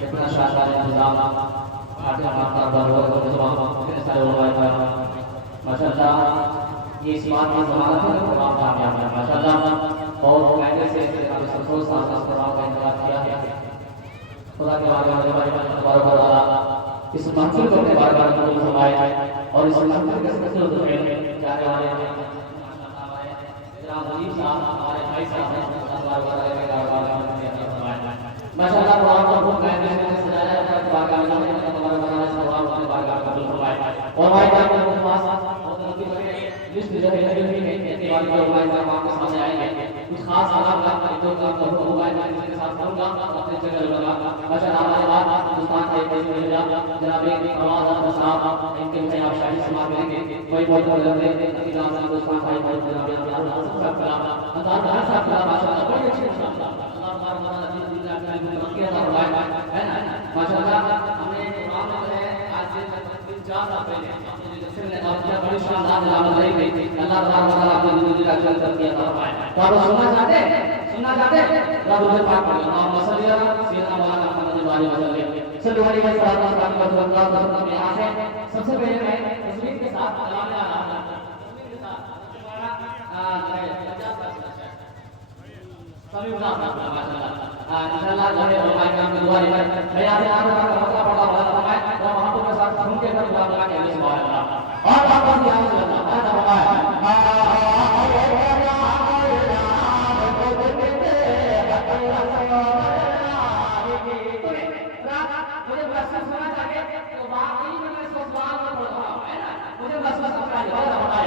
इतना शानदार इंतजाम आते माता बरवर इतने सारे उलमा माशाअल्लाह ये इस बात की ज़मानत है कि तमाम कामयाब है माशाअल्लाह और कायदे से आप संतोष साहब तमाम का इंतजार किया है खुदा के बारे में तबारक व तआला इस महफिल को अपने बारगाह में कबूल फरमाए और इस महफिल के सिलसिले में जाने वाले माशाअल्लाह हमारे जनाब वजीर साहब हमारे भाई साहब हैं तबारक व तआला के बारगाह में फरमाए माशाअल्लाह कुरान को खूब कायदे से सजाया है अपने बारगाह में तबारक व तआला इस कुरान को अपने बारगाह में कबूल फरमाए और भाई साहब के पास लिस्ट जो है लगी हुई है कहने वाले जो भाई साहब आपके सामने आएंगे कुछ खास आलाप का जो काम करूँ मोबाइल में इसके साथ करूँगा अपने जगह लगा माशाअल्लाह हमारे बाद हिंदुस्तान के कई महिला जनाब नवाज अहमद साहब इनके मुझे आप शाही समाज मिलेंगे वही बहुत बड़े नतीजा से हिंदुस्तान का बहुत जनाब अंदाज साहब का माशाअल्लाह बड़ी अच्छी इंशाअल्लाह अल्लाह हमारा नतीजा दिल आपका तरक्की अता फरमाए है ना माशाअल्लाह हमने कुरान में है आज से 4 साल पहले बड़ी शानदार निजामत रही गई अल्लाह तबारक व तआला आपको जिंदगी का अजर करके अता फरमाए तो आप सुनना चाहते हैं रसूल पाक पढ़िए अल्लाहुम्मा सल्ली अला सय्यिदना मौलाना मुहम्मद व आलिहि वसल्लम सल्लल्लाहु अलैहि वसल्लम में यहाँ से सबसे पहले मैं तस्वीर के साथ कलाम ला रहा हूं तस्वीर के साथ समीउल्लाह साहब माशाअल्लाह इंशाअल्लाह जाने उलमा किराम की दुआ लेकर मैं यहाँ से आगे का मसला पढ़ा हुआ फरमाए और मोहब्बत के साथ सुन के कर दुआ करना चाहिए सुभान अल्लाह और वापस यहाँ से अल्लाह फरमाए मुझे बस सुना चाहिए तो वाकई में मैं सवाल में पढ़ रहा हूं है ना मुझे बस समझा है कला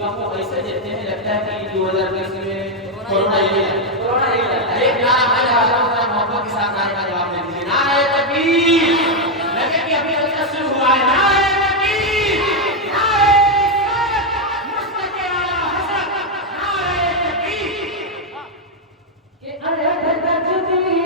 विश्वास को ऐसे देते हैं लगता है कि 2020 में कोरोना ही है, कोरोना ही है। एक नारा हमारे आवाज़ मोहब्बत के साथ नारे का जवाब दे दीजिए, नारे तकबीर। लगे कि अभी अभी शुरू हुआ है, नारे तकबीर, नारे रिसालत, मुस्तफा आला हसन, नारे तकबीर। कि अरे तजदीद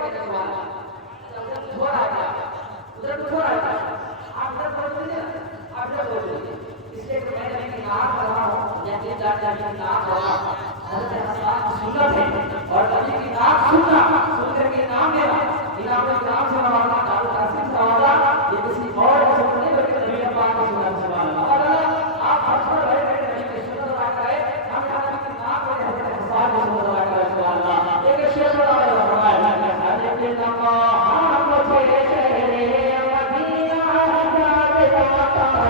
कहते हैं सुभान अल्लाह। उधर कुछ हो रहा है क्या? उधर कुछ हो रहा है क्या? आप इधर बोल दीजिए, आप इधर बोल दीजिए। इसलिए कि मैं जब नाम कर रहा हूँ या ये जान की नाम कर रहा हूँ, हज़रत हसन की सुन्नत है और नबी की नाम सुनना, सुन करके नाम लेना, बिना अपने नाम से नवाजना, दारू तासीर से नवाजना, ये किसी और की सुन्नत नहीं बल्कि नबी पाक की सुन्नत। सुभान अल्लाह। आप हर पर रह करके नबी की सुन्नत अदा करें, हम यहाँ नबी की नाम को हज़रत हसन की सुन्नत अदा करें। सुभान अल्लाह। एक शेर बड़ा है फरमाया है कि हम मुझे शहरे मदीना याद आता है।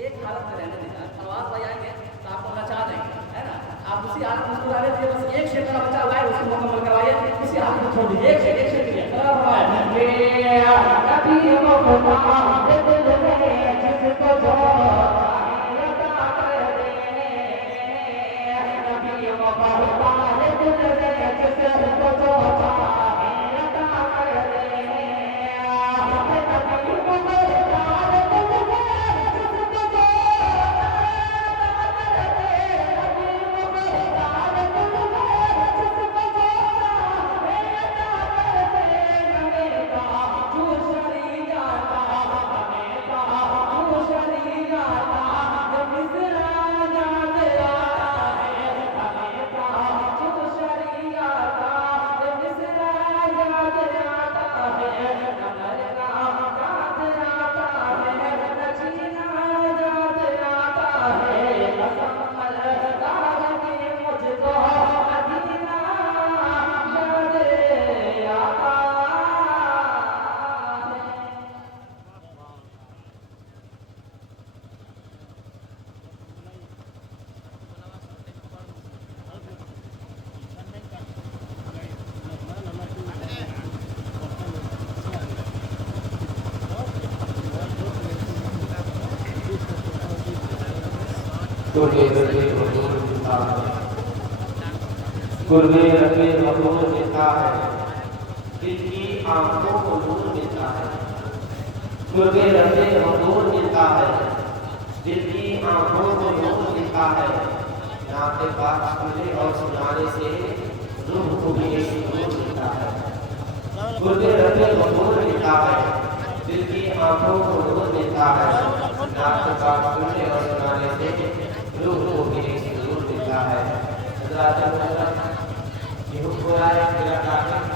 एक हालत में रहने देना, नवाज भाई आएंगे तो आपको नचा देंगे, है ना? आप उसी हालत में मुस्कुरा रहे थे, बस एक शेर का बच्चा हुआ है, उसको मुकम्मल करवाइए, उसी हालत में छोड़ दीजिए, एक शेर के लिए कभी वो दिल में जिसको जो गुर्गे रखे हुजूर मिलता है, गुर्गे रखे हुजूर मिलता है, दिल की आंखों को नूर मिलता है, गुर्गे रखे हुजूर मिलता है, दिल की आंखों को नूर मिलता है, नाते पाक सुनने और सुनाने से रूह को भी एक नूर मिलता है, गुर्गे रखे हुजूर मिलता है, दिल की आंखों को नूर मिलता है, नाते पाक सुनने और सुनाने से रूह को भी एक नूर मिलता है। हज़रत ये हुक्म है कि